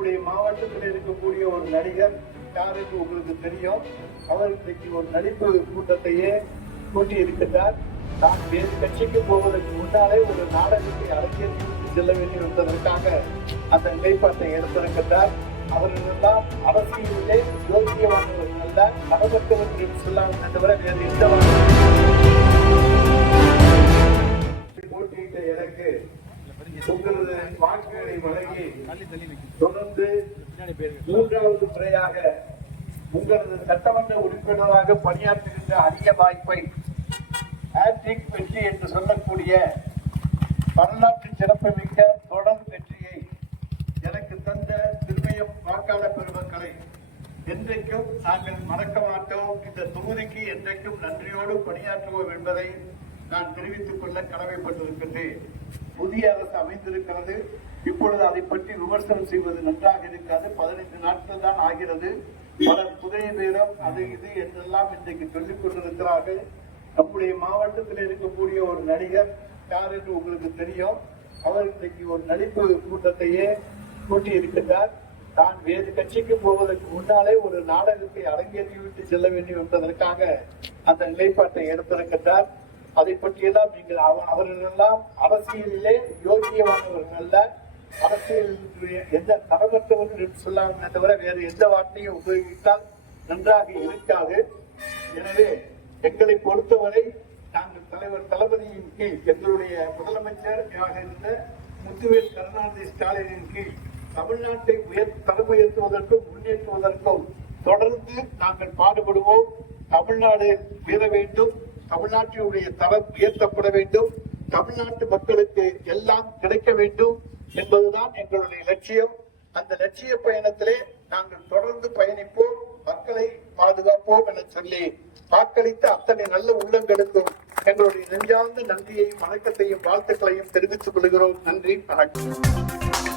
நம்முடைய மாவட்டத்தில் இருக்கக்கூடிய ஒரு நடிகர் யார் என்று உங்களுக்கு தெரியும். அவர் இன்றைக்கு ஒரு நடிப்பு கூட்டத்தையே கூட்டி இருக்கின்றார். நான் வேறு கட்சிக்கு போவதற்கு முன்னாலே ஒரு நாடகத்தை அரங்கேற்றி செல்ல வேண்டும் என்பதற்காக அந்த நிலைப்பாட்டை எடுத்திருக்கின்றார். அவர்களெல்லாம் அரசியலிலே யோகியவானவர்கள் அல்ல, நடமற்றவர்கள் என்று சொல்லாமல் தவிர வேறு எந்த போட்டியிட்ட எனக்கு உங்களது வாக்குகளை வழங்கி தொடர்ந்து மூன்றாவது முறையாக உங்களது சட்டமன்ற உறுப்பினராக பணியாற்றுகின்ற அரிய வாய்ப்பை ஹேட்ரிக் வெற்றி என்று சொல்லக்கூடிய வரலாற்று சிறப்புமிக்க தொடர் வெற்றியை எனக்கு தந்த திருமயம் வாக்காளர் பெருமக்களை என்றைக்கும் நாங்கள் மறக்க மாட்டோம். இந்த தொகுதிக்கு என்றைக்கும் நன்றியோடு பணியாற்றுவோம் என்பதை நான் தெரிவித்துக் கொள்ள கடமைப்பட்டிருக்கின்றேன். புதிய அரசு அமைந்திருக்கிறது. இப்பொழுது அதை பற்றி விமர்சனம் செய்வது நன்றாக இருக்காது. 15 நாட்கள் தான் ஆகிறது. பலர் புதிய பேரம் அது இது என்றெல்லாம் இன்றைக்கு சொல்லிக் கொண்டிருக்கிறார்கள். நம்முடைய மாவட்டத்தில் இருக்கக்கூடிய ஒரு நடிகர் யார் என்று உங்களுக்கு தெரியும். அவர் இன்றைக்கு ஒரு நடிப்பு கூட்டத்தையே கூட்டி இருக்கின்றார். நான் வேறு கட்சிக்கு போவதற்கு முன்னாலே ஒரு நாடகத்தை அரங்கேற்றிவிட்டு செல்ல வேண்டும் என்பதற்காக அந்த நிலைப்பாட்டை எடுத்திருக்கின்றார். அதை பற்றியெல்லாம் நீங்கள் அவர்களெல்லாம் அரசியலிலே யோகியவானவர்கள் அல்ல, அரசியல் எந்த தரமற்றவர்கள் என்று சொல்லாமல் தவிர வேறு எந்த வார்த்தையும் உபயோகித்தால் நன்றாக இருக்காது. எனவே எங்களை பொறுத்தவரை நாங்கள் தலைவர் தளபதியின் கீழ் எங்களுடைய முதலமைச்சராக இருந்த முத்துவேல் கருணாநிதி ஸ்டாலினின் கீழ் தமிழ்நாட்டை தரம் உயர்த்துவதற்கும் முன்னேற்றுவதற்கும் தொடர்ந்து நாங்கள் பாடுபடுவோம். தமிழ்நாடு உயர வேண்டும், தமிழ்நாட்டினுடைய தரம் உயர்த்தப்பட வேண்டும், தமிழ்நாட்டு மக்களுக்கு எல்லாம் கிடைக்க வேண்டும் என்பதுதான் எங்களுடைய லட்சியம். அந்த லட்சிய பயணத்திலே நாங்கள் தொடர்ந்து பயணிப்போம், மக்களை பாதுகாப்போம் என சொல்லி வாக்களித்த அத்தனை நல்ல உள்ளங்களுக்கும் எங்களுடைய நெஞ்சார்ந்த நன்றியையும் வணக்கத்தையும் வாழ்த்துக்களையும் தெரிவித்துக் கொள்கிறோம். நன்றி, வணக்கம்.